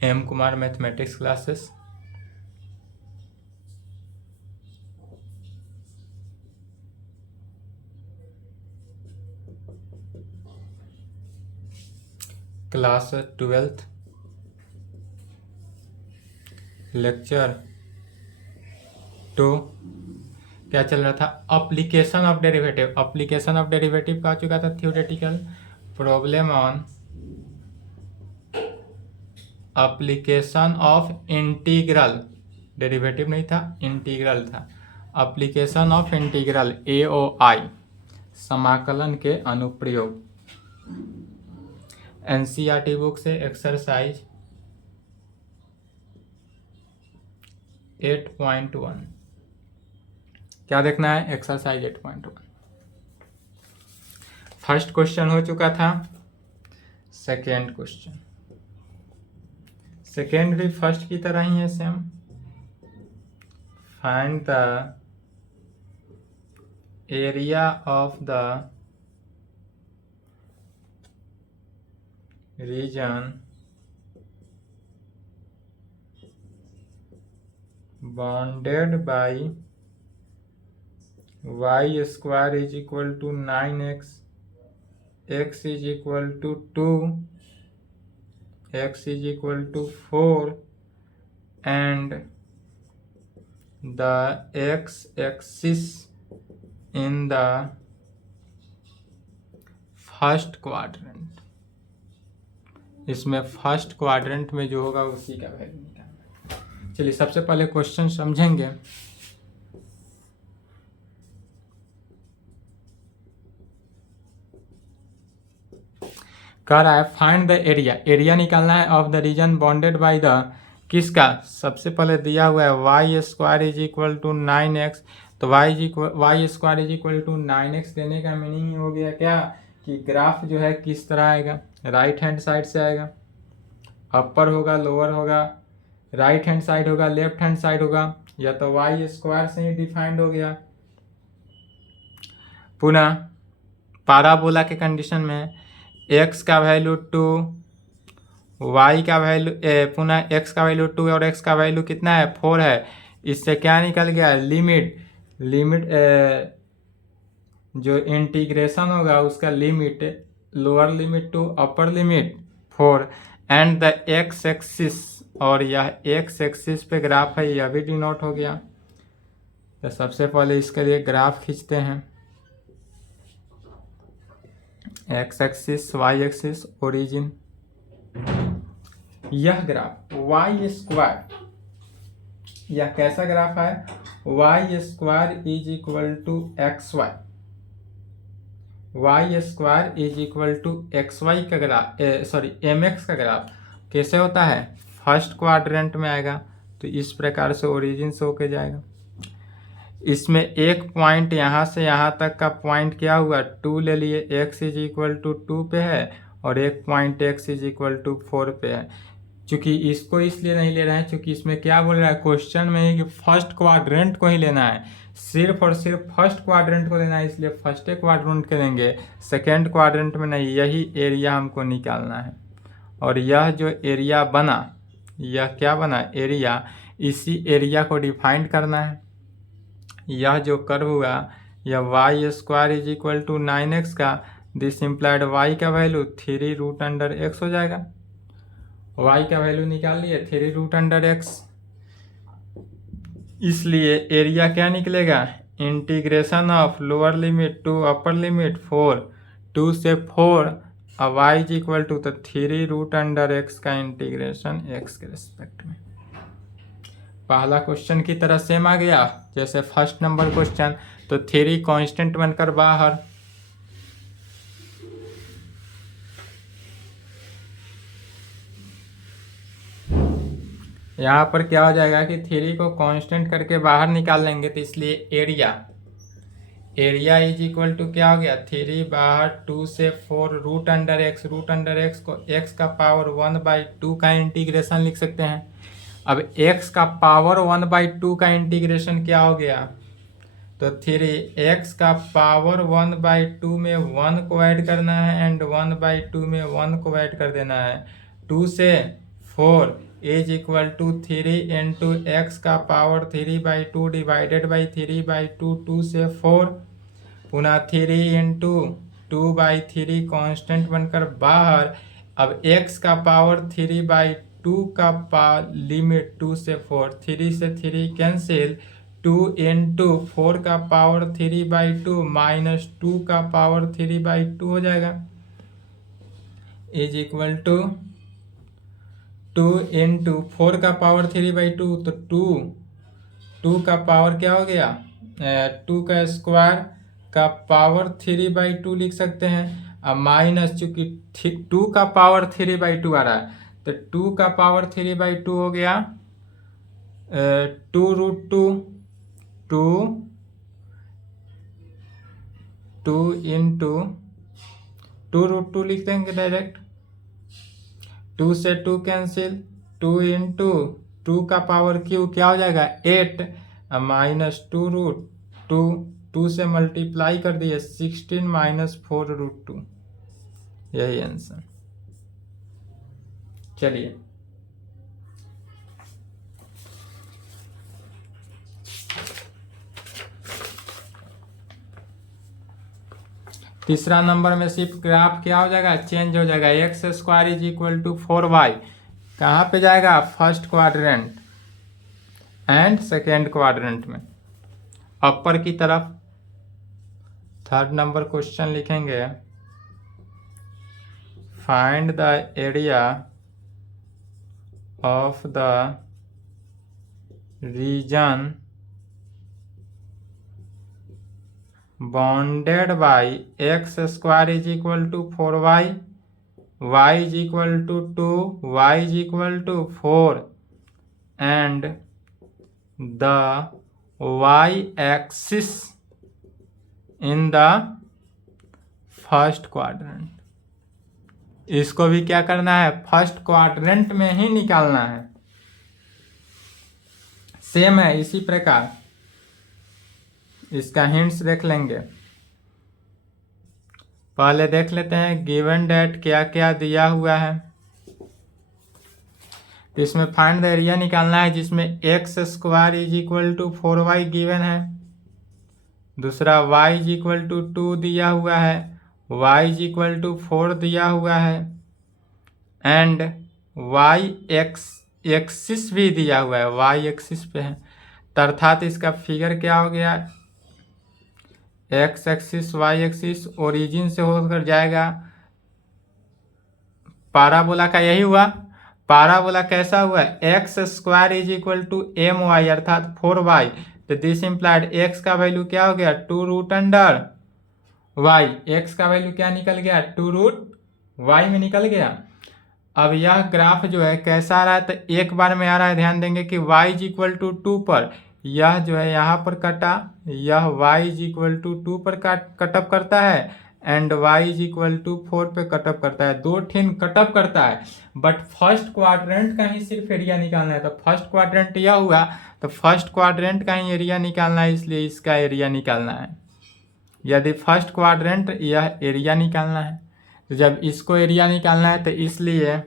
M Kumar mathematics classes. Class 12th, lecture 2। क्या चल रहा था? Application of derivative. Application of derivative का आ चुका था theoretical. Problem on application of integral. Derivative नहीं था, इंटीग्रल था। अप्लीकेशन ऑफ इंटीग्रल AOI, समाकलन के अनुप्रयोग। NCERT बुक से एक्सरसाइज 8.1। क्या देखना है? एक्सरसाइज 8.1। फर्स्ट क्वेश्चन हो चुका था। सेकेंड क्वेश्चन, सेकेंड भी फर्स्ट की तरह ही है same. Find the area of the region bounded bye y square is equal to 9x, x is equal to 2, x is equal to 4, and the x-axis in the first quadrant. इसमें first quadrant में जो होगा उसी का value निकालना है। चलिए सबसे पहले क्वेश्चन समझेंगे। कह रहा है फाइंड द एरिया, एरिया निकालना है of the region bounded by the, किसका? सबसे पहले दिया हुआ है y square is equal to 9x। तो y square is equal to 9x देने का मीनिंग हो गया क्या कि ग्राफ जो है किस तरह आएगा? राइट हैंड साइड से आएगा। अपर होगा, लोअर होगा, राइट हैंड साइड होगा, लेफ्ट हैंड साइड होगा, या तो वाई स्क्वायर से ही डिफाइंड हो गया। पुनः पाराबोला के कंडीशन में x का वैल्यू 2, y का वैल्यू पुनः x का वैल्यू 2 और x का वैल्यू कितना है? 4 है। इससे क्या निकल गया? लिमिट जो इंटीग्रेशन होगा उसका limit, lower limit to upper limit 4, and the x axis, और यह x एक्सिस पे ग्राफ है, यह भी डिनोट हो गया। तो सबसे पहले इसके लिए ग्राफ खींचते हैं। x axis, y axis, origin. यह ग्राफ y स्क्वायर, यह कैसा ग्राफ है? y square is equal to XY, y square is equal to XY का ग्राफ, सॉरी MX का ग्राफ कैसे होता है? फर्स्ट क्वाड्रेंट में आएगा। तो इस प्रकार से ओरिजिन से होके जाएगा। इसमें एक पॉइंट यहाँ से यहाँ तक का पॉइंट क्या हुआ? 2 ले लिए, x इज इक्वल टू 2 पे है, और एक point x is equal to 4 पे है। चूंकि इसको इसलिए नहीं ले रहे हैं क्योंकि इसमें क्या बोल रहा है क्वेश्चन में है कि फर्स्ट क्वाड्रेंट को ही लेना है, सिर्फ और सिर्फ फर्स्ट क्वाड्रेंट को लेना है, इसलिए फर्स्ट क्वाड्रेंट को लेंगे, सेकेंड क्वाड्रेंट में नहीं। यही एरिया हमको निकालना है। और यह जो एरिया बना, यह क्या बना? एरिया। इसी एरिया को डिफाइन करना है। यह जो कर्व हुआ, यह y square is equal to 9x का, दिस इम्प्लाइड y का वैल्यू 3√x हो जाएगा। y का वैल्यू निकाल लिए 3√x। इसलिए एरिया क्या निकलेगा? Integration of lower limit to upper limit 4, 2 से 4, अब y इज इक्वल टू, तो 3√x का इंटीग्रेशन x के रिस्पेक्ट में। पहला क्वेश्चन की तरह सेम आ गया जैसे फर्स्ट नंबर क्वेश्चन। तो 3 कांस्टेंट बनकर बाहर, यहाँ पर क्या हो जाएगा कि 3 को कांस्टेंट करके बाहर निकाल लेंगे। तो इसलिए एरिया इज इक्वल टू क्या हो गया? 3 बाहर, 2 से 4 √x, √x को x का पावर 1/2 का इंटीग्रेशन लिख सकते हैं। अब x का पावर 1/2 का इंटीग्रेशन क्या हो गया? तो 3x का पावर 1/2 में 1 को ऐड करना है, एंड 1/2 में 1 को ऐड कर देना है। 2 से 4 is equal to 3 into x का पावर 3/2 डिवाइडेड बाई 3/2, 2 से 4, पुनः 3 इंटू 2/3 कॉन्स्टेंट बनकर बाहर। अब x का पावर 3/2 का लिमिट 2 से 4, 3 से 3 कैंसिल, 2 इंटू 4 का पावर 3/2 माइनस 2 का पावर 3/2 हो जाएगा, इज इक्वल टू 2 इंटू 4 का पावर 3/2, तो 2 का पावर क्या हो गया, 2 का स्क्वायर का पावर 3/2 लिख सकते हैं। अब माइनस चूंकि 2 का पावर 3/2 आ रहा है, तो 2 का पावर 3/2 हो गया 2 इंटू 2√2 लिख देंगे डायरेक्ट, 2 से 2 कैंसिल, 2 इंटू 2 का पावर क्यू क्या हो जाएगा 8, माइनस 2√2, 2 से मल्टीप्लाई कर दिए 16 माइनस 4√2, यही आंसर। चलिए तीसरा नंबर में सिर्फ ग्राफ क्या हो जाएगा, चेंज हो जाएगा, x square is equal to 4y कहाँ पे जाएगा, first quadrant and second quadrant में, अपर की तरफ। थर्ड नंबर क्वेश्चन लिखेंगे, find the area of the region bounded by x square is equal to 4y, y is equal to 2, y is equal to 4 and the y axis in the first quadrant. इसको भी क्या करना है, first quadrant में ही निकालना है। Same है इसी प्रकार, इसका हिंट्स देख लेंगे। पहले देख लेते हैं गिवन डेट क्या क्या दिया हुआ है। तो इसमें फाइंड द एरिया निकालना है जिसमें x square is equal to 4y given है, दूसरा y इज इक्वल टू 2 दिया हुआ है, y इज इक्वल टू 4 दिया हुआ है एंड y एक्सिस भी दिया हुआ है, y एक्सिस पे है। अर्थात इसका फिगर क्या हो गया, x axis y axis origin से होकर जाएगा पाराबोला का, यही हुआ पाराबोला। कैसा हुआ, x square is equal to m y अर्थात 4y, तो दिस इम्प्लाइड एक्स का वैल्यू क्या हो गया 2√y, एक्स का वैल्यू क्या निकल गया 2√y में निकल गया। अब यह ग्राफ जो है कैसा आ रहा है, तो एक बार में आ रहा है, ध्यान देंगे कि y इज इक्वल टू 2 पर यह जो है यहाँ पर कटा, यह y इज इक्वल टू 2 पर कटअप करता है and y is equal to 4 पे कटअप करता है, दो ठिन कटअप करता है। बट फर्स्ट क्वाड्रेंट का ही सिर्फ एरिया निकालना है, तो फर्स्ट क्वाड्रेंट यह हुआ, तो फर्स्ट क्वाड्रेंट का ही एरिया निकालना है, इसलिए इसका एरिया निकालना है। यदि फर्स्ट क्वाड्रेंट यह एरिया निकालना है, तो जब इसको एरिया निकालना है तो इसलिए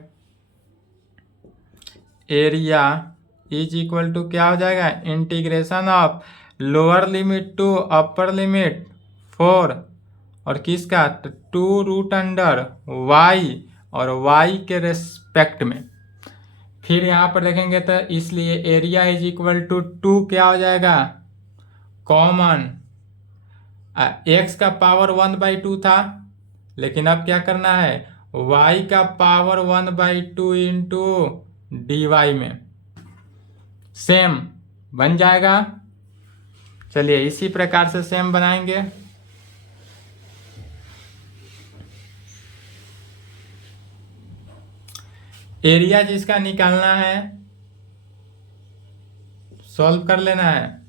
एरिया इज इक्वल टू क्या हो जाएगा, integration of lower limit to upper limit 4 और किसका 2√y और y के रेस्पेक्ट में। फिर यहाँ पर देखेंगे तो इसलिए एरिया इज इक्वल टू 2 क्या हो जाएगा, कॉमन, x का पावर 1/2 था, लेकिन अब क्या करना है y का पावर 1/2 इंटू dy में सेम बन जाएगा। चलिए इसी प्रकार से सेम बनाएंगे। एरिया जिसका निकालना है सॉल्व कर लेना है,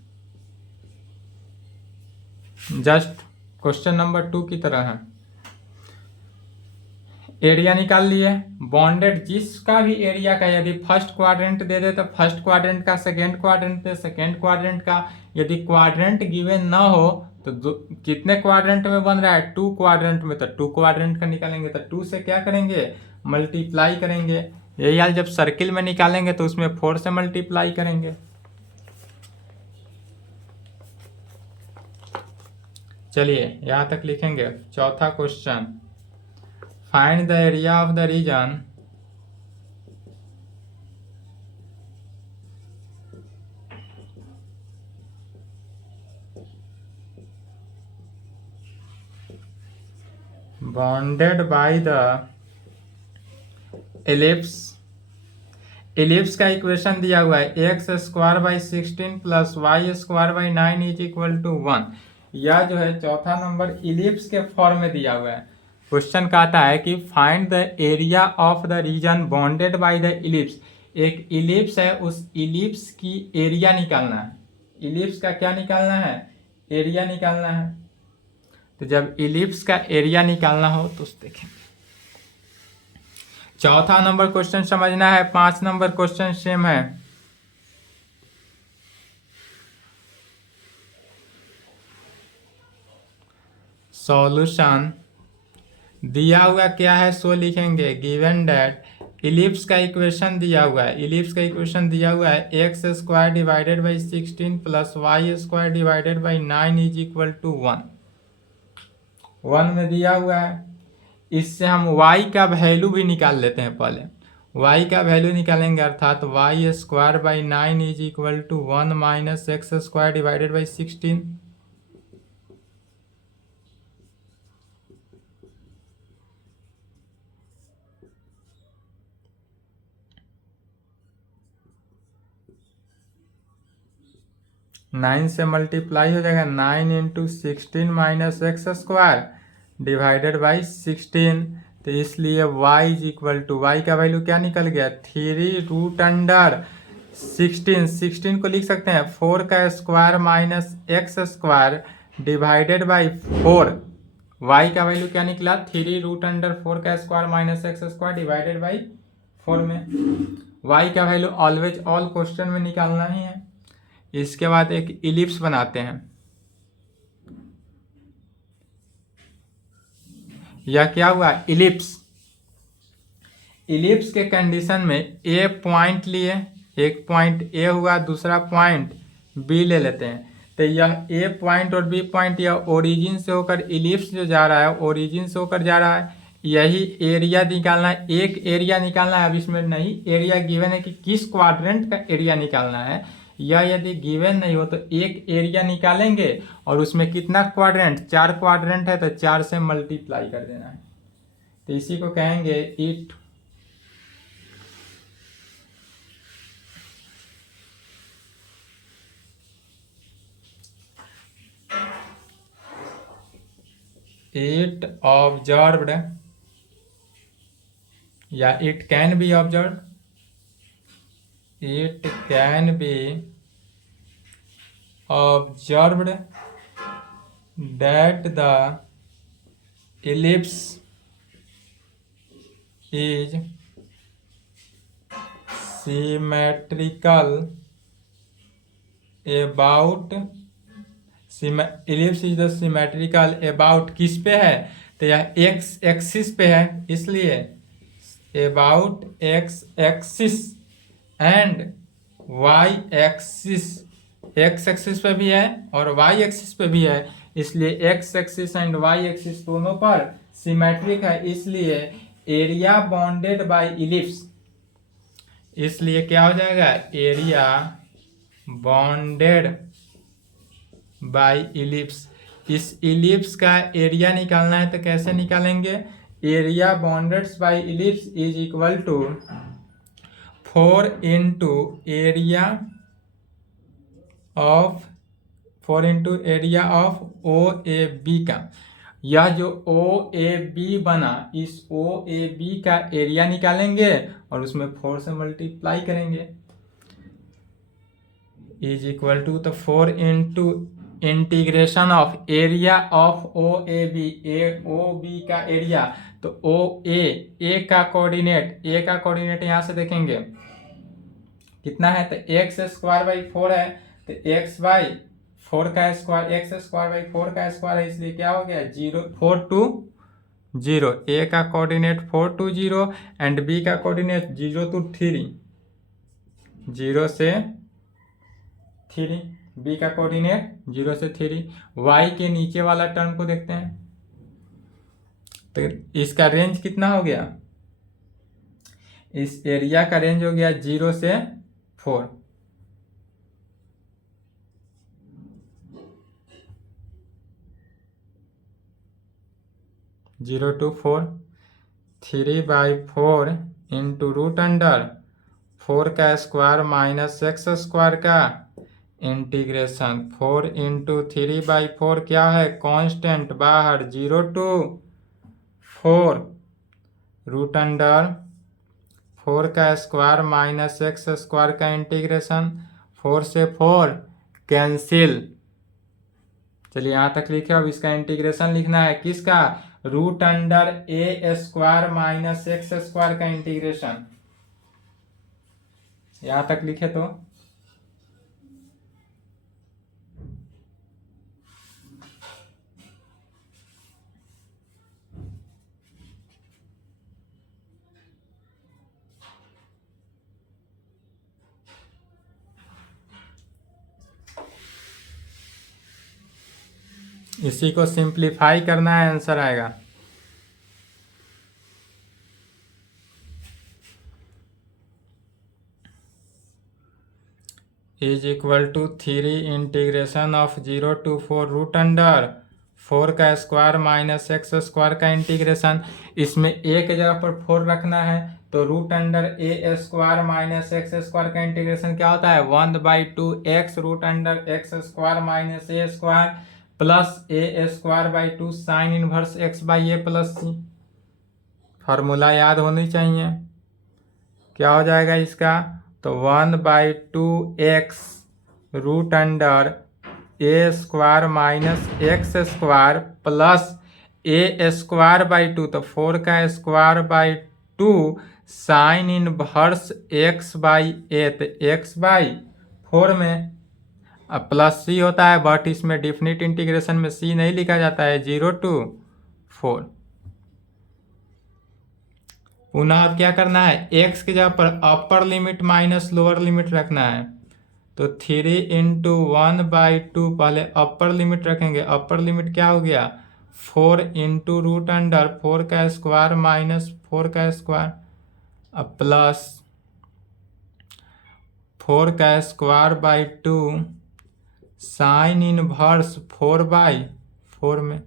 जस्ट क्वेश्चन नंबर 2 की तरह है। एरिया निकाल लिए, बॉन्डेड जिसका भी एरिया का यदि फर्स्ट क्वाड्रेंट दे दे तो फर्स्ट क्वाड्रेंट का, सेकेंड क्वाड्रेंट दे सेकेंड क्वाड्रेंट का, यदि क्वाड्रेंट गिवन ना हो तो कितने क्वाड्रेंट में बन रहा है 2 क्वाड्रेंट में, तो 2 क्वाड्रेंट का निकालेंगे, तो 2 से क्या करेंगे मल्टीप्लाई करेंगे, यही हाल जब सर्किल में निकालेंगे तो उसमें 4 से मल्टीप्लाई करेंगे। चलिए यहाँ तक लिखेंगे। चौथा question, find the area of the region bounded by the ellipse. Ellipse का इक्वेशन दिया हुआ है x square by 16 plus y square by 9 is equal to 1। यह जो है चौथा नंबर इलिप्स के फॉर्म में दिया हुआ है। क्वेश्चन कहता है कि find the area of the region bounded by the ellipse. एक इलिप्स है, उस इलिप्स की एरिया निकालना है। इलिप्स का क्या निकालना है? एरिया निकालना है। तो जब इलिप्स का एरिया निकालना हो तो देखें, चौथा नंबर क्वेश्चन समझना है, 5 नंबर क्वेश्चन सेम है। सॉल्यूशन दिया हुआ क्या है सो लिखेंगे। गिवन दैट इलिप्स का इक्वेशन दिया हुआ है। इलिप्स का इक्वेशन दिया हुआ है x square divided by 16 plus y square divided by 9 is equal to 1। 1 में दिया हुआ है। इससे हम y का वैल्यू भी निकाल लेते हैं। पहले y का वैल्यू निकालेंगे, अर्थात y square by 9 is equal to 1 minus x square divided by 16। Nine से मल्टीप्लाई हो जाएगा, 9 into 16 minus x square divided by 16। तो इसलिए y is equal to, y का वैल्यू क्या निकल गया? 3 रूट अंडर 16। 16 को लिख सकते हैं 4 का square minus x square divided by 4। y का वैल्यू क्या निकला? 3 रूट अंडर 4 का square minus x square divided by 4 में y का वैल्यू ऑलवेज ऑल क्वेश्चन में निकालना ही है। इसके बाद एक इलिप्स बनाते हैं। यह क्या हुआ? इलिप्स। इलिप्स के कंडीशन में ए पॉइंट लिए, एक पॉइंट ए हुआ, दूसरा पॉइंट बी ले लेते हैं। तो यह ए पॉइंट और बी पॉइंट यह ओरिजिन से होकर इलिप्स जो जा रहा है ओरिजिन से होकर जा रहा है। यही एरिया निकालना है, एक एरिया निकालना है। अब इसमें नहीं एरिया गिवन है कि किस क्वाड्रेंट का एरिया निकालना है, या यदि गिवन नहीं हो तो एक एरिया निकालेंगे और उसमें कितना क्वाड्रेंट? 4 क्वाड्रेंट है तो 4 से मल्टीप्लाई कर देना है। तो इसी को कहेंगे इट ऑब्जर्व्ड या it can be observed. It can B observed that the ellipse is symmetrical about ellipse is the symmetrical about किस पे है? तो यह x एक्सिस पे है, इसलिए about x axis and y axis, x axis पे भी है और वाई एक्सिस पे भी है, इसलिए x axis and y axis दोनों पर सिमेट्रिक है। इसलिए एरिया बाउंडेड बाय इलिप्स, इसलिए क्या हो जाएगा? Area bounded by ellipse. इस इलिप्स का एरिया निकालना है तो कैसे निकालेंगे? Area bounded by ellipse is equal to 4 into area of 4 into area of O A B का। यह जो ओ ए बी बना, इस ओ ए बी का एरिया निकालेंगे और उसमें 4 से मल्टीप्लाई करेंगे। इज इक्वल टू, तो 4 into integration of area of O A B, A O B का एरिया, तो ओ ए का कोऑर्डिनेट, ए का कोऑर्डिनेट यहाँ से देखेंगे कितना है, तो एक्स स्क्वायर बाई 4 है, तो एक्स बाई 4 का स्क्वायर, एक्स स्क्वायर बाई 4 का स्क्वायर है, इसलिए क्या हो गया? 0 4 2 0, ए का कोऑर्डिनेट 4 to 0 एंड बी का कोऑर्डिनेट 0 to 3, 0 से 3, बी का कोऑर्डिनेट 0 से 3। वाई के नीचे वाला टर्म को देखते हैं, तो इसका रेंज कितना हो गया, इस एरिया का रेंज हो गया 0 से 4। 0 to 4, 3/4 इंटू रूट अंडर 4 का स्क्वायर माइनस एक्स स्क्वायर का इंटीग्रेशन 4 इंटू 3/4 क्या है, कांस्टेंट बाहर 0 to 4 रूट अंडर 4 का स्क्वायर माइनस एक्स स्क्वायर का इंटीग्रेशन 4 से 4 कैंसिल। चलिए यहाँ तक लिखे। अब इसका इंटीग्रेशन लिखना है, किसका, root under a square minus x square का इंटीग्रेशन। यहां तक लिखे तो इसी को सिंप्लीफाई करना है, आंसर आएगा। Is equal to 3 integration of 0 to 4 root under 4 का स्क्वायर माइनस एक्स स्क्वायर का इंटीग्रेशन। इसमें एक जगह पर 4 रखना है, तो root under a square minus x square का इंटीग्रेशन क्या होता है, 1/2 x root under x square minus a square plus a square by 2 sine inverse x by a plus c. Formula याद होनी चाहिए। क्या हो जाएगा इसका, तो 1/2 x root under a square minus x square plus a square by 2, तो 4 का square by 2 sine inverse x by a, तो एक्स बाई 4 में अब प्लस सी होता है, बट इसमें डिफिनिट इंटीग्रेशन में सी नहीं लिखा जाता है, 0 to 4। पुनः अब क्या करना है, x की जगह पर upper limit minus lower limit रखना है, तो 3 इंटू 1/2 पहले अपर लिमिट रखेंगे। अपर लिमिट क्या हो गया, 4 इंटू रूट अंडर 4 का स्क्वायर माइनस 4 का स्क्वायर अब प्लस 4 का स्क्वायर बाई 2 साइन इनवर्स 4/4 में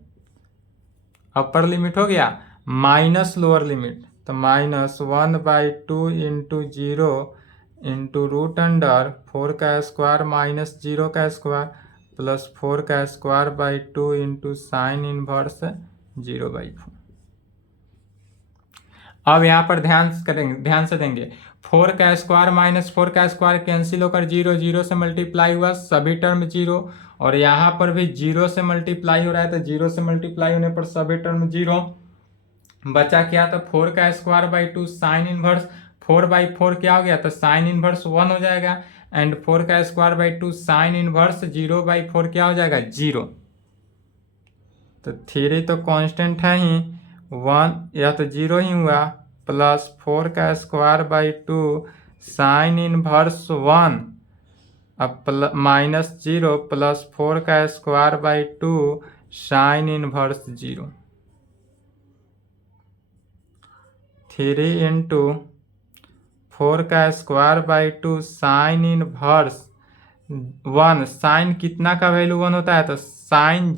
अपर लिमिट हो गया, माइनस लोअर लिमिट, तो minus 1/2 into 0 into root under 4 का स्क्वायर माइनस 0 का स्क्वायर प्लस 4 का square by 2 into sine inverse 0/4। अब यहाँ पर ध्यान से देंगे, 4 का स्क्वायर माइनस 4 का स्क्वायर कैंसिल होकर 0, 0 से मल्टीप्लाई हुआ, सभी टर्म 0, और यहाँ पर भी 0 से मल्टीप्लाई हो रहा है, तो 0 से मल्टीप्लाई होने पर सभी टर्म 0 बचा क्या, तो 4 का स्क्वायर बाई 2 साइन इनवर्स 4/4 क्या हो गया, तो साइन इनवर्स 1 हो जाएगा, एंड 4 का स्क्वायर बाई 2 साइन इनवर्स 0/4 क्या हो जाएगा, 0। तो 3 तो कांस्टेंट है ही, 1 या तो 0 ही हुआ, प्लस 4 का स्क्वायर बाई 2 साइन इनवर्स 1 अब माइनस 0 प्लस 4 का square by 2 sine inverse 0। 3 into 4 का square by 2 sine inverse 1, sine कितना का वैल्यू 1 होता है, तो साइन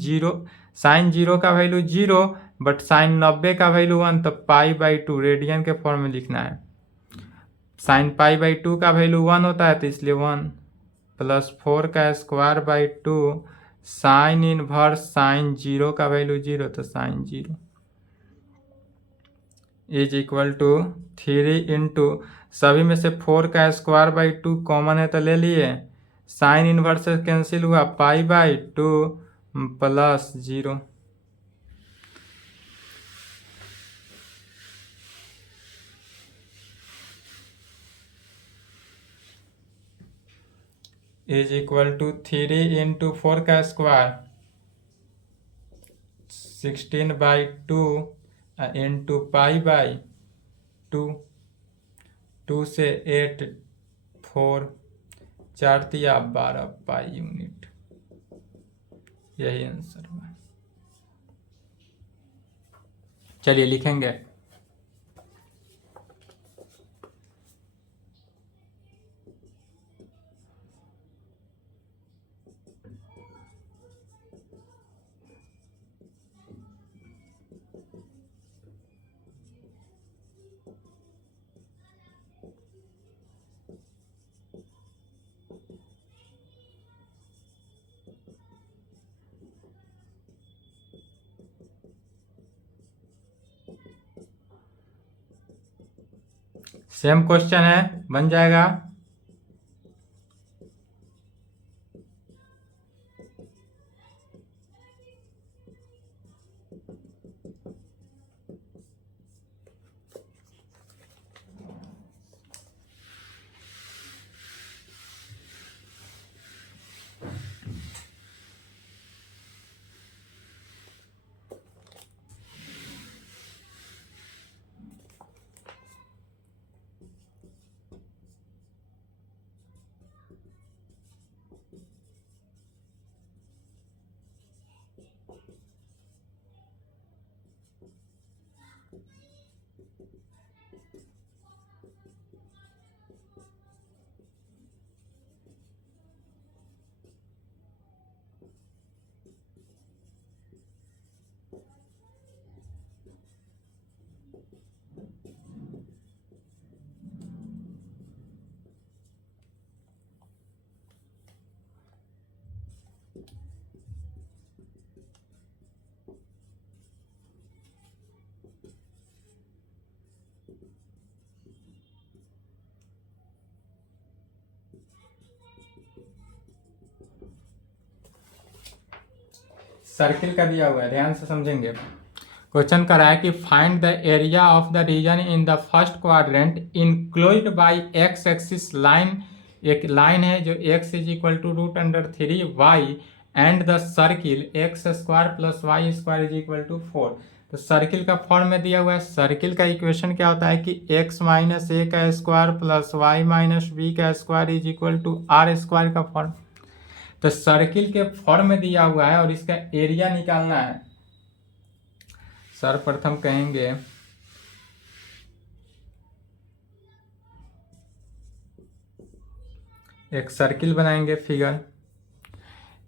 0 का वैल्यू 0, बट साइन 90 का वैल्यू 1, तो π/2 रेडियन के फॉर्म में लिखना है। साइन π/2 का वैल्यू 1 होता है, तो इसलिए 1 प्लस 4 का square by 2 sine inverse sine 0 का वैल्यू 0, तो sine 0 is equal to 3 into सभी में से 4 का स्क्वायर बाई 2 कॉमन है, तो ले लिए, साइन इनवर्स से कैंसिल हुआ, π/2 plus 0 is equal to 3 into 4 का स्क्वायर 16/2 इंटू पाई बाई 2, 2 से 8 4, 4 तिया 12 पाई यूनिट। यही आंसर हुआ। चलिए लिखेंगे। सेम क्वेश्चन है, बन जाएगा। सर्किल का दिया हुआ है, ध्यान से समझेंगे। क्वेश्चन कर रहा है कि find the area of the region in the first quadrant enclosed by x axis line. एक लाइन है जो x is equal to √3y and the circle x square plus y square is equal to 4। तो circle का form में दिया हुआ है। Circle का इक्वेशन क्या होता है कि x माइनस ए का square plus y minus b का square is equal to r square का फॉर्म। तो सर्किल के फॉर्म में दिया हुआ है और इसका एरिया निकालना है। सर्वप्रथम कहेंगे एक सर्किल बनाएंगे फिगर।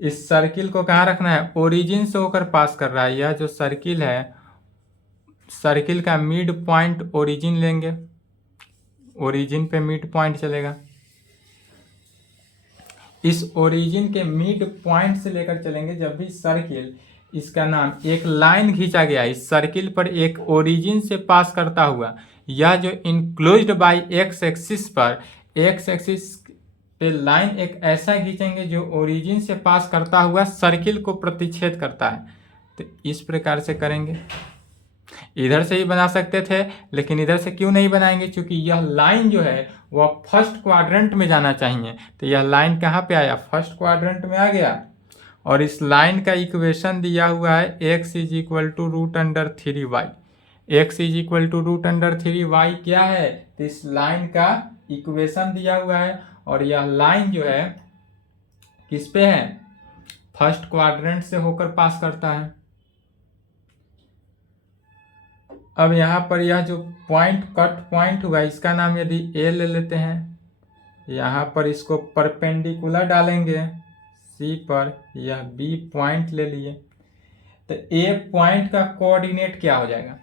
इस सर्किल को कहाँ रखना है? ओरिजिन से होकर पास कर रहा है। यह जो सर्किल है, सर्किल का मिड पॉइंट ओरिजिन लेंगे, ओरिजिन पे मिड पॉइंट चलेगा। इस ओरिजिन के मिड पॉइंट से लेकर चलेंगे। जब भी सर्किल, इसका नाम एक लाइन खींचा गया इस सर्किल पर एक ओरिजिन से पास करता हुआ, यह जो इनक्लोज्ड बाय एक्स एक्सिस पर, एक्स एक्सिस पे लाइन एक ऐसा खींचेंगे जो ओरिजिन से पास करता हुआ सर्किल को प्रतिच्छेद करता है। तो इस प्रकार से करेंगे। इधर से ही बना सकते थे, लेकिन इधर से क्यों नहीं बनाएंगे? क्योंकि यह लाइन जो है वह फर्स्ट क्वाड्रेंट में जाना चाहिए। तो यह लाइन कहाँ पे आया? फर्स्ट क्वाड्रेंट में आ गया। और इस लाइन का इक्वेशन दिया हुआ है x is equal to √3y। x is equal to √3y क्या है? तो इस लाइन का इक्वेशन दिया हुआ है। और यह लाइन जो है किस पे है? फर्स्ट क्वाड्रेंट से होकर पास करता है। अब यहाँ पर यह जो पॉइंट, कट पॉइंट हुआ, इसका नाम यदि ए ले लेते हैं, यहाँ पर इसको परपेंडिकुलर डालेंगे सी पर, यह बी पॉइंट ले लिए। तो ए पॉइंट का कोऑर्डिनेट क्या हो जाएगा?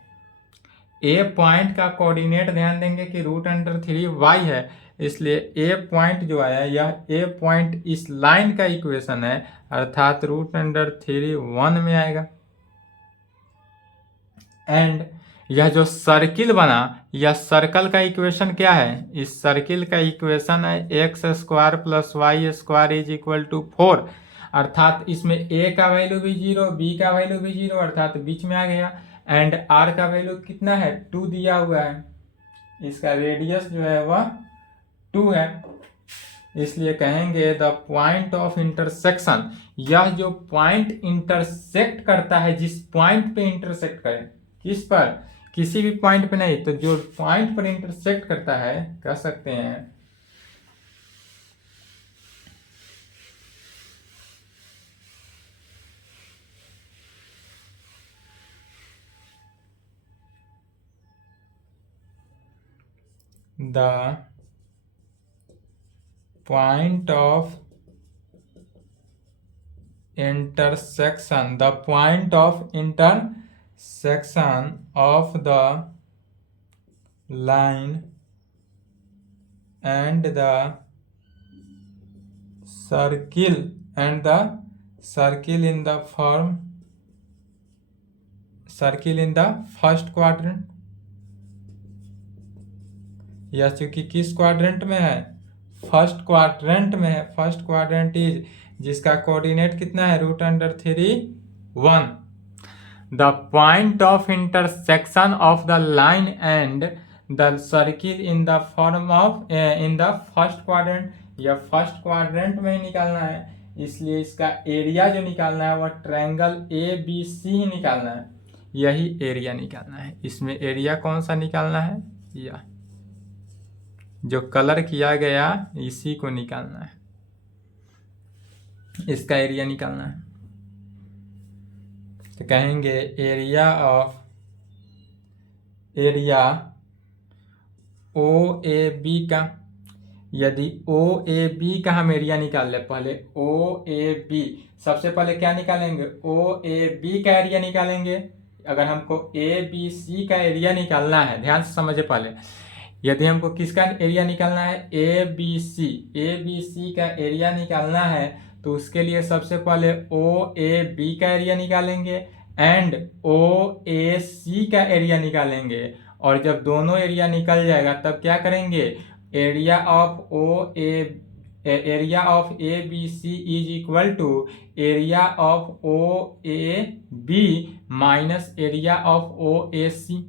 ए पॉइंट का कोऑर्डिनेट ध्यान देंगे कि √3y है, इसलिए ए पॉइंट जो आया, यह ए पॉइंट इस लाइन का इक्वेशन है, अर्थात √3 में आएगा। एंड यह जो सर्किल बना, यह सर्कल का इक्वेशन क्या है? इस सर्किल का इक्वेशन है x square plus y square is equal to 4। अर्थात इसमें a का वैल्यू भी 0, b का वैल्यू भी 0, अर्थात बीच में आ गया। एंड r का वैल्यू कितना है? 2 दिया हुआ है। इसका रेडियस जो है वह 2 है। इसलिए कहेंगे द पॉइंट ऑफ इंटरसेक्शन, यह जो पॉइंट इंटरसेक्ट करता है, जिस पॉइंट पे इंटरसेक्ट करे, किस पर? किसी भी पॉइंट पे नहीं, तो जो पॉइंट पर इंटरसेक्ट करता है कह सकते हैं the point of intersection, the point of intersection of the line and the circle in the first quadrant। यह चूंकि किस क्वाड्रेंट में है, फर्स्ट क्वाड्रेंट में है। फर्स्ट क्वाड्रेंट इज, जिसका कोऑर्डिनेट कितना है, √3 1। The point of intersection of the line and the circle in the form of in the first quadrant. यह फर्स्ट क्वाड्रेंट में ही निकालना है, इसलिए इसका एरिया जो निकालना है वह ट्रायंगल ABC ही निकालना है। यही एरिया निकालना है। इसमें एरिया कौन सा निकालना है, यह जो कलर किया गया इसी को निकालना है, इसका एरिया निकालना है। तो कहेंगे एरिया OAB का, यदि OAB का हम एरिया निकाल ले, पहले OAB, सबसे पहले क्या निकालेंगे, OAB का एरिया निकालेंगे। अगर हमको ABC का एरिया निकालना है, ध्यान से समझे पहले, यदि हमको किसका एरिया निकालना है, ABC का एरिया निकालना है, तो उसके लिए सबसे पहले OAB का एरिया निकालेंगे एंड OAC का एरिया निकालेंगे। और जब दोनों एरिया निकल जाएगा तब क्या करेंगे, area of ABC is equal to area of OAB minus area of OAC।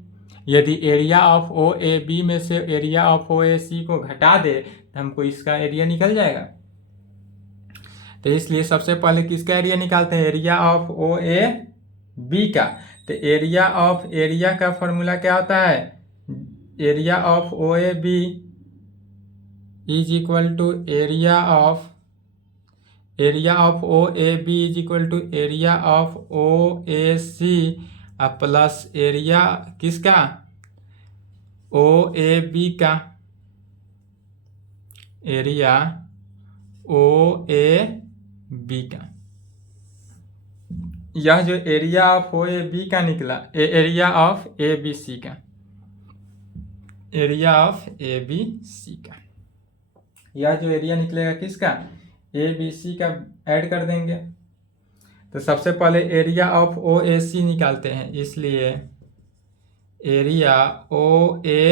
यदि एरिया ऑफ OAB में से एरिया ऑफ OAC को घटा दे तो हमको इसका एरिया निकल जाएगा। तो इसलिए सबसे पहले किसका एरिया निकालते हैं, एरिया ऑफ OAB का। तो एरिया का फॉर्मूला क्या होता है, area of OAB is equal to area of OAB is equal to area of OAC plus area किसका, OAB का, एरिया OAB का। यह जो एरिया ऑफ OAB का निकला, एरिया ऑफ ABC का, एरिया ऑफ ABC का, यह जो एरिया निकलेगा किसका, ABC का, ऐड कर देंगे। तो सबसे पहले एरिया ऑफ OAC निकालते हैं, इसलिए एरिया OAC,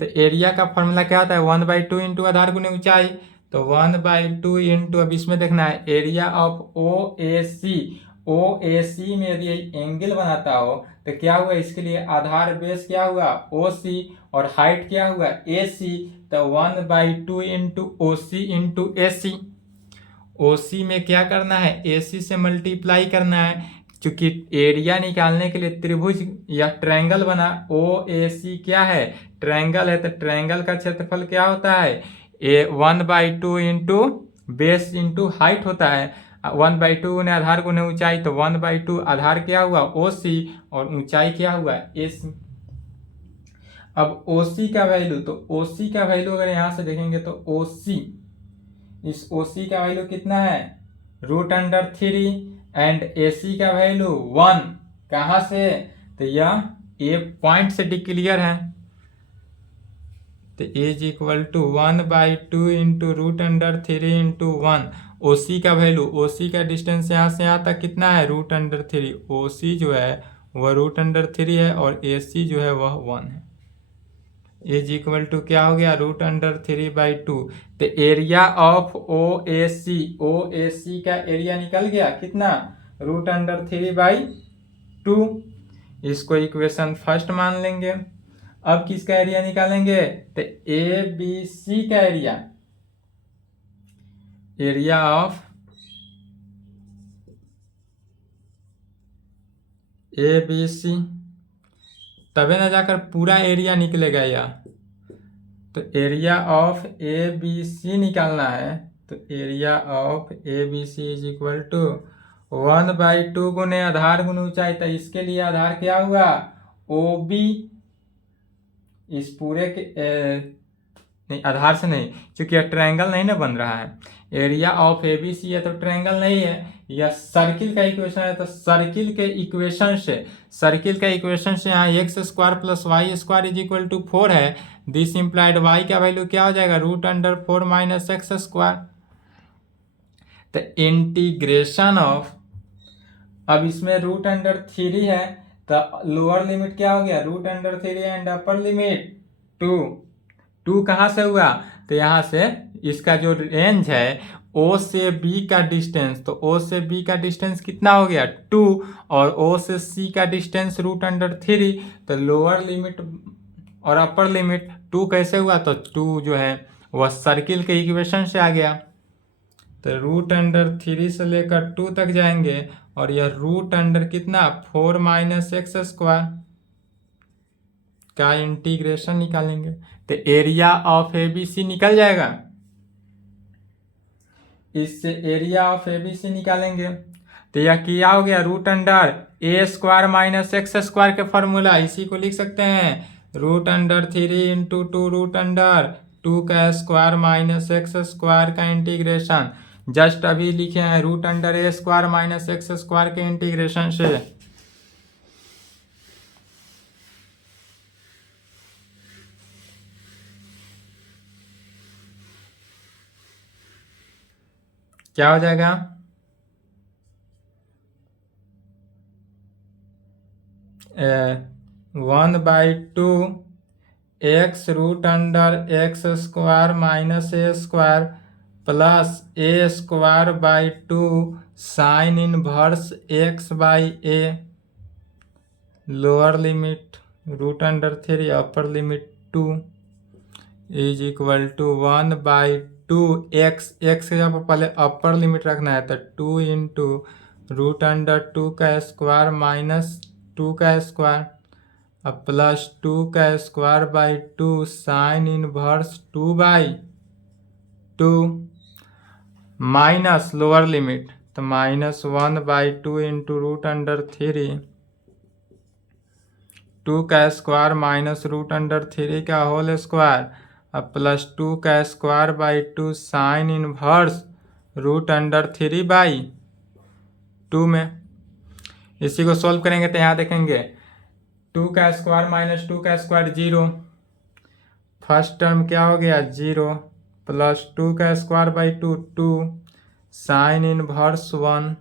तो एरिया का फॉर्मूला क्या होता है, 1/2 इंटू आधार गुने ऊंचाई। तो 1/2 इंटू, अब इसमें देखना है एरिया ऑफ OAC में यदि एंगल बनाता हो तो क्या हुआ, इसके लिए आधार बेस क्या हुआ, OC, और हाइट क्या हुआ, AC। तो 1/2 into OC into AC। OC में क्या करना है, AC से मल्टीप्लाई करना है। चूंकि एरिया निकालने के लिए त्रिभुज या ट्रायंगल बना, OAC क्या है, ट्रायंगल है, तो ट्रायंगल का क्षेत्रफल क्या होता है, 1/2 इंटू बेस इंटू हाइट होता है। 1/2 गुने आधार गुने ऊंचाई, तो 1/2 आधार क्या हुआ, OC, और ऊंचाई क्या हुआ, AC। अब OC का वैल्यू, तो OC का वैल्यू अगर यहाँ से देखेंगे तो OC, इस OC का वैल्यू कितना है, √3 एंड AC का वैल्यू 1। कहाँ से, तो यह A पॉइंट से डिक्लियर है। तो is equal to 1/2 into √3 into 1। OC का वैल्यू, OC का डिस्टेंस यहाँ से यहाँ तक कितना है, √3। OC जो है वह √3 है और AC जो है वह 1 है। इज इक्वल टू क्या हो गया, √3/2। तो एरिया ऑफ OAC का एरिया निकल गया कितना, √3/2। इसको इक्वेशन फर्स्ट मान लेंगे। अब किसका एरिया निकालेंगे, तो ABC का एरिया ऑफ ABC, तबे ना जाकर पूरा एरिया निकलेगा यह। तो एरिया ऑफ ABC निकालना है, तो area of ABC is equal to 1/2 गुने आधार गुने ऊंचाई। तो इसके लिए आधार क्या हुआ, OB। इस पूरे के नहीं, आधार से नहीं, क्योंकि यह ट्रायंगल नहीं ना बन रहा है। एरिया ऑफ ABC है तो ट्रायंगल नहीं है, यह सर्किल का इक्वेशन है। तो सर्किल के इक्वेशन से यहाँ x² + y² is equal to 4 है। दिस इम्प्लाइड y का वैल्यू क्या हो जाएगा, √4 - x²। तो इंटीग्रेशन ऑफ, अब इसमें √3 है, तो लोअर लिमिट क्या हो गया, √3 एंड अपर लिमिट 2 कहाँ से हुआ, तो यहाँ से इसका जो रेंज है O से B का डिस्टेंस, तो O से B का डिस्टेंस कितना हो गया 2, और O से C का डिस्टेंस √3। तो लोअर लिमिट और अपर लिमिट 2 कैसे हुआ, तो 2 जो है वह सर्किल के इक्वेशन से आ गया। तो √3 से लेकर 2 तक जाएंगे, और यह √, कितना 4 - x² का इंटीग्रेशन निकालेंगे, तो एरिया ऑफ ABC निकल जाएगा। इससे एरिया ऑफ ABC निकालेंगे, तो यह क्या हो गया, √A² - x² के फॉर्मूला, इसी को लिख सकते हैं √3 × 2 का स्क्वायर - x² का इंटीग्रेशन। जस्ट अभी लिखे हैं √A² - x² के इंटीग्रेशन से। क्या हो जाएगा, ए 1/2 x √x² - a² plus a²/2 sine inverse x/a। Lower limit √3, upper limit 2 is equal to 1/2 x के यहाँ पर पहले अपर लिमिट रखना है, तो 2 × √2 का स्क्वायर माइनस 2 का स्क्वायर, अब प्लस 2 का square sine inverse 2/2 minus lower limit, तो -1/2 × √3, 2 का स्क्वायर माइनस √3 का होल स्क्वायर, अब प्लस 2 का स्क्वायर/2 साइन इनवर्स √3/2 में। इसी को सॉल्व करेंगे तो यहाँ देखेंगे 2 का स्क्वायर माइनस 2 का स्क्वायर 0, फर्स्ट टर्म क्या हो गया 0, प्लस 2 का स्क्वायर/2 2 साइन इनवर्स 1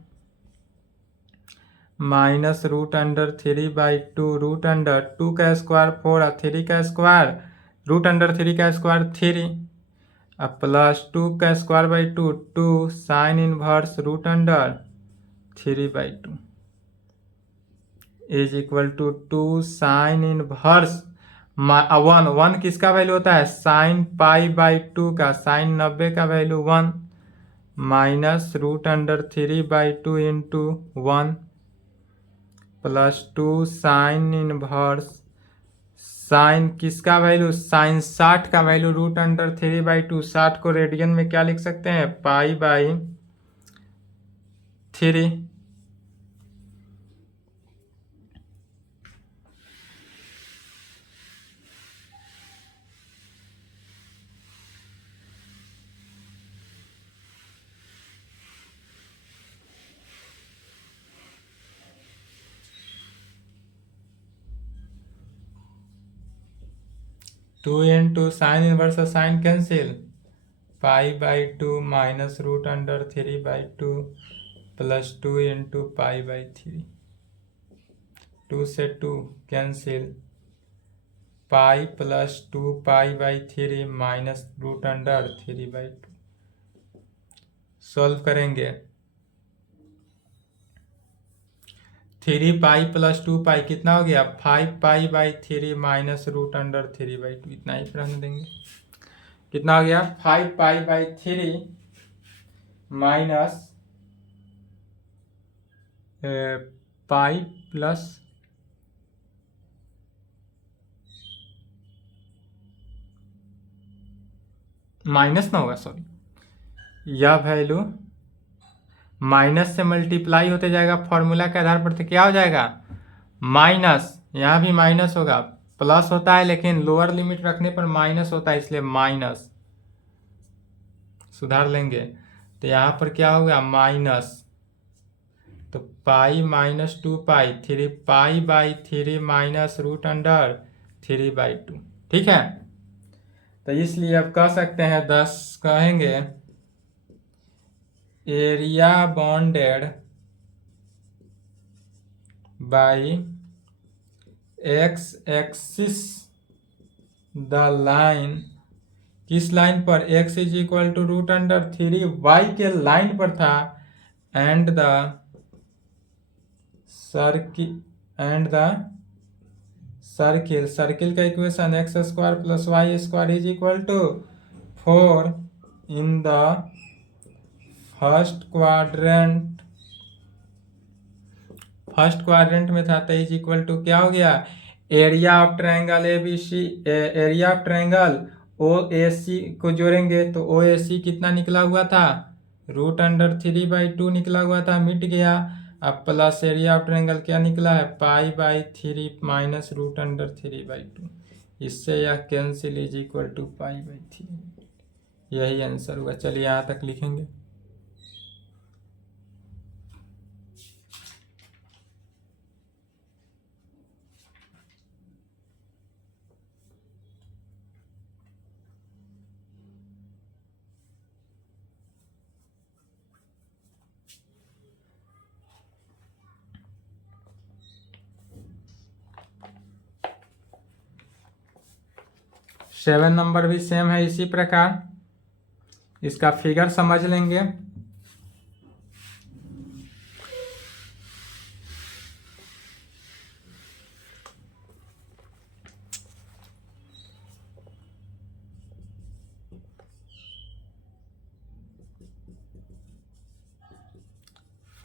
माइनस √3/2 √2 का स्क्वायर 4 और 3 का स्क्वायर √3 का स्क्वायर 3, अब प्लस 2 का स्क्वायर/2 2 sine inverse √3/2 is equal to 2 sine inverse 1 किसका वैल्यू होता है, साइन π/2 का, साइन 90 का value 1 minus √3/2 into 1 plus 2 sine inverse, sine किसका वैल्यू, साइन 60 का वैल्यू √3/2, 60 को रेडियन में क्या लिख सकते हैं π/3। Two into sine inverse sine cancel, π/2 minus √3/2 plus 2 into π/3, 2 से 2 cancel, pi plus 2 π/3 minus √3/2। Solve करेंगे 3 पाई प्लस 2 पाई कितना हो गया 5π/3 माइनस √3/2, इतना ही रहने देंगे। कितना हो गया 5π/3 माइनस पाई प्लस माइनस ना होगा, सॉरी, यह वैल्यू माइनस से मल्टीप्लाई होते जाएगा फॉर्मूला के आधार पर, तो क्या हो जाएगा माइनस, यहाँ भी माइनस होगा, प्लस होता है लेकिन लोअर लिमिट रखने पर माइनस होता है, इसलिए माइनस सुधार लेंगे। तो यहाँ पर क्या होगा माइनस, तो पाई माइनस 2 पाई 3 पाई/3 माइनस रूट अंडर 3/2। ठीक है, तो इसलिए अब कह सकते हैं 10 कहेंगे area bounded by x axis the line, किस लाइन पर, x is equal to root under 3y के लाइन पर था, एंड द सर्किल का equation x² + y² is equal to 4 in the first quadrant में था, तो इज इक्वल टू क्या हो गया, area of triangle ABC, area of triangle OAC को जोड़ेंगे तो OAC कितना निकला हुआ था, रूट अंडर 3/2 निकला हुआ था, मिट गया। अब प्लस एरिया ऑफ ट्रायंगल क्या निकला है, पाई/3 माइनस रूट अंडर 3/2, इससे यह कैंसिल इज इक्वल टू पाई/3, यही आंसर हुआ। चलिए यहाँ तक लिखेंगे। सेवन नंबर भी सेम है इसी प्रकार, इसका फिगर समझ लेंगे।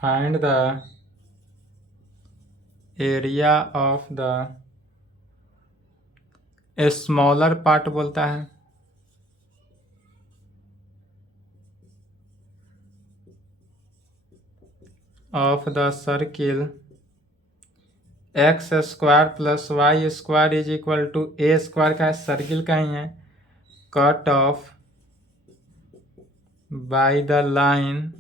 Find the area of the smaller part बोलता है, of the circle x² + y² is equal to a² का सर्किल का ही है, cut off by the line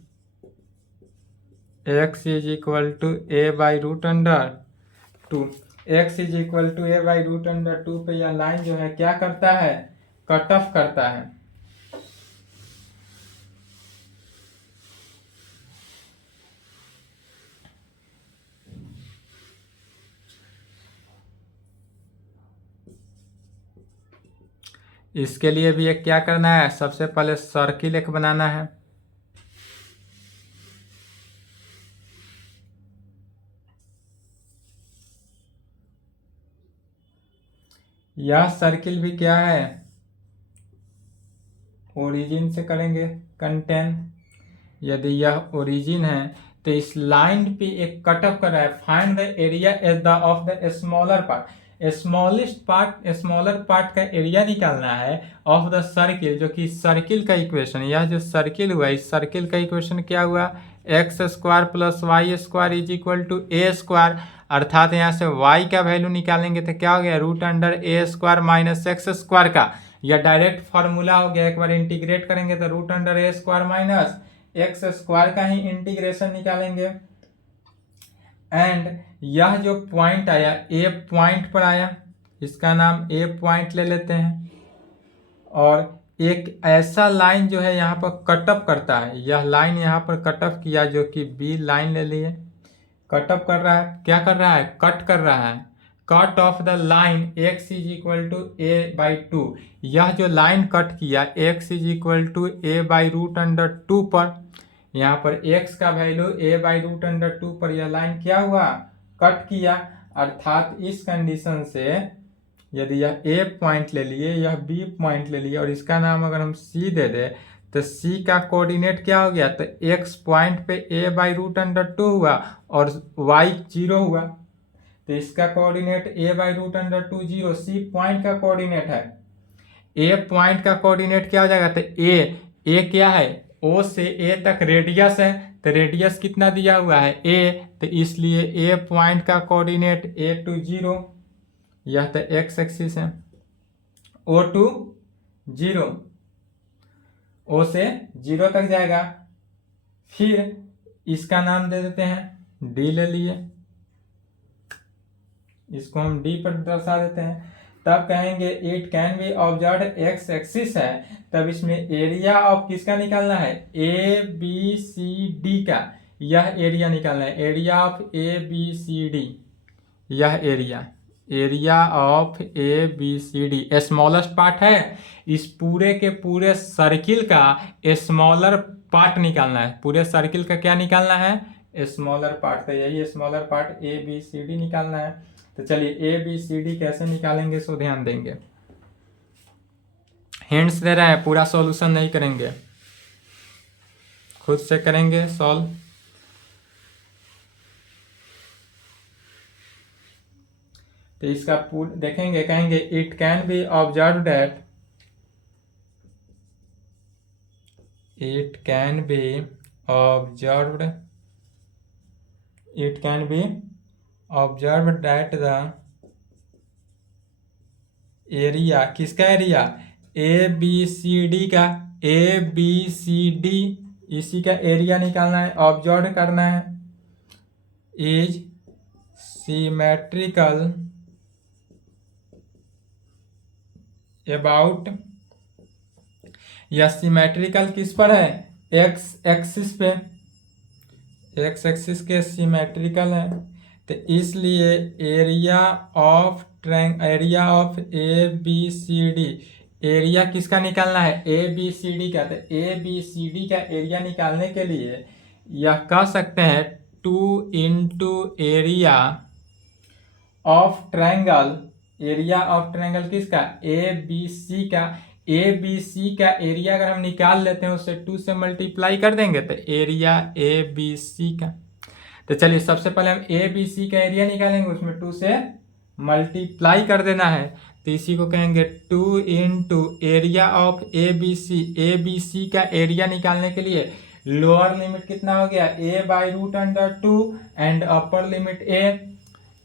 x is equal to a/√2, x is equal to a/√2 पे यह line जो है क्या करता है, कट ऑफ करता है। इसके लिए भी एक क्या करना है, सबसे पहले सर्किल एक बनाना है। यह सर्किल भी क्या है, ओरिजिन से करेंगे कंटेन। यदि यह ओरिजिन है तो इस लाइन पे एक कट ऑफ कर रहा है। Find the area of the smaller part, smaller part का एरिया निकालना है ऑफ द सर्किल, जो कि सर्किल का इक्वेशन, यह जो सर्किल हुआ इस सर्किल का इक्वेशन क्या हुआ, x² + y² is equal to a², अर्थात यहाँ से y का वैल्यू निकालेंगे तो क्या हो गया, root under a² minus x² का, यह डायरेक्ट फार्मूला हो गया। एक बार इंटीग्रेट करेंगे तो root under a² minus x² का ही इंटीग्रेशन निकालेंगे। एंड यह जो पॉइंट आया ए पॉइंट पर आया, इसका नाम ए पॉइंट ले लेते हैं, और एक ऐसा लाइन जो है यहाँ पर कट ऑफ करता है, यह लाइन यहाँ पर कट ऑफ किया जो कि बी लाइन ले लिए, कट ऑफ कर रहा है, क्या कर रहा है, कट कर रहा है, cut off the line x is equal to a/2, यह जो लाइन कट किया x is equal to a/√2 पर, यहाँ पर x का वैल्यू a/√2 पर यह लाइन क्या हुआ, कट किया। अर्थात इस कंडीशन से यदि यह a पॉइंट ले लिए, यह b पॉइंट ले लिए, और इसका नाम अगर हम c दे दे तो c का कोऑर्डिनेट क्या हो गया, तो x पॉइंट पे a/√2 हुआ और y 0 हुआ, तो इसका कोऑर्डिनेट a/√2 0, c पॉइंट का कोऑर्डिनेट है। ए पॉइंट का कोऑर्डिनेट क्या हो जाएगा, तो ए क्या है, ओ से ए तक रेडियस है, तो रेडियस कितना दिया हुआ है ए, तो इसलिए ए पॉइंट का कोऑर्डिनेट ए टू 0, यह तो एक्स एक्सिस है, ओ टू 0, ओ से 0 तक जाएगा। फिर इसका नाम दे देते हैं डी ले लिए, इसको हम डी पर दर्शा देते हैं। तब कहेंगे it can be observe x axis है, तब इसमें एरिया ऑफ किसका निकालना है, ए बी सी डी का, यह एरिया निकालना है, area of A B C D, यह area of A B C D smallest part है। इस पूरे के पूरे सर्किल का स्मॉलर पार्ट निकालना है, पूरे सर्किल का क्या निकालना है, स्मॉलर पार्ट, तो यही smaller part A B C D निकालना है। तो चलिए ए बी सी डी कैसे निकालेंगे सो ध्यान देंगे, हिंट्स दे रहे हैं, पूरा सॉल्यूशन नहीं करेंगे, खुद से करेंगे सॉल्व। तो इसका देखेंगे, कहेंगे it can be observe that, it can be observed, it can be observe that the area, किसका area, A B C D का, ए बी सी डी इसी का एरिया निकालना है, ऑब्जर्व करना है, इज सिमेट्रिकल अबाउट, यह सिमेट्रिकल किस पर है, एक्स एक्सिस पे, एक्स एक्सिस के सिमेट्रिकल है, तो इसलिए area of A B C D, area किसका निकालना है, ए बी सी डी का, तो ए बी सी डी का एरिया निकालने के लिए यह कह सकते हैं 2 into area of triangle, area of triangle किसका, ए बी सी का, ए बी सी का एरिया अगर हम निकाल लेते हैं उससे 2 से मल्टीप्लाई कर देंगे तो एरिया ए बी सी का। तो चलिए सबसे पहले हम ए बी सी का एरिया निकालेंगे, उसमें 2 से मल्टीप्लाई कर देना है, तो इसी को कहेंगे 2 into area of A B C का एरिया निकालने के लिए लोअर लिमिट कितना हो गया, a by root under 2 and upper limit a,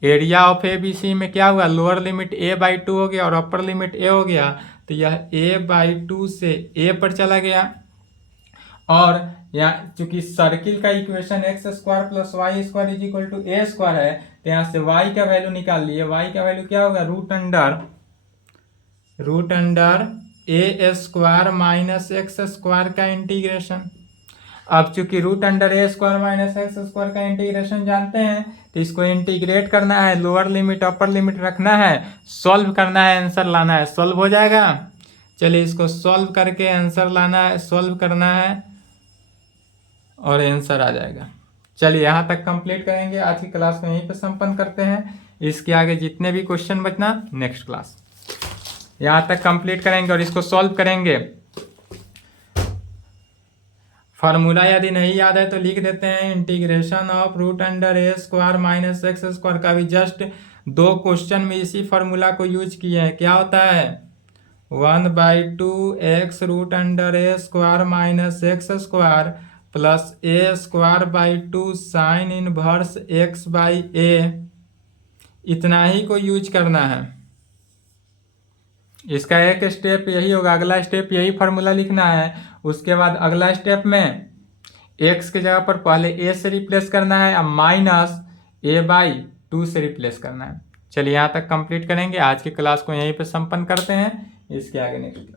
area of A B C में क्या हुआ, लोअर लिमिट ए बाई 2 हो गया और अपर लिमिट ए हो गया, तो यह a बाई 2 से a पर चला गया। और यहाँ चूंकि सर्किल का equation x square plus y square is equal to a square है, तो यहाँ से y का वैल्यू निकाल लिए, y का वैल्यू क्या होगा, root under a square minus x square का इंटीग्रेशन। अब चूंकि root under a square minus x square का इंटीग्रेशन जानते हैं, तो इसको इंटीग्रेट करना है, लोअर लिमिट अपर लिमिट रखना है, सॉल्व करना है, आंसर लाना है, सॉल्व हो जाएगा। चलिए इसको सॉल्व करके आंसर लाना है, सॉल्व करना है और आंसर आ जाएगा। चलिए यहाँ तक कंप्लीट करेंगे, आज की क्लास को यहीं पे संपन्न करते हैं। इसके आगे जितने भी क्वेश्चन बचना नेक्स्ट क्लास यहाँ तक कंप्लीट करेंगे और इसको सॉल्व करेंगे। फार्मूला यदि नहीं याद है तो लिख देते हैं, integration of root under a square minus x square का भी जस्ट 2 क्वेश्चन में इसी फार्मूला को यूज किए हैं। क्या होता है, 1/2 x root under a square minus x square plus a square by 2 sine inverse x by a, इतना ही को यूज करना है। इसका एक स्टेप यही होगा, अगला स्टेप यही फार्मूला लिखना है। उसके बाद अगला स्टेप में x की जगह पर पहले a से रिप्लेस करना है, अब माइनस a बाई 2 से रिप्लेस करना है। चलिए यहाँ तक कंप्लीट करेंगे, आज की क्लास को यहीं पे संपन्न करते हैं। इसके आगे नेक्स्ट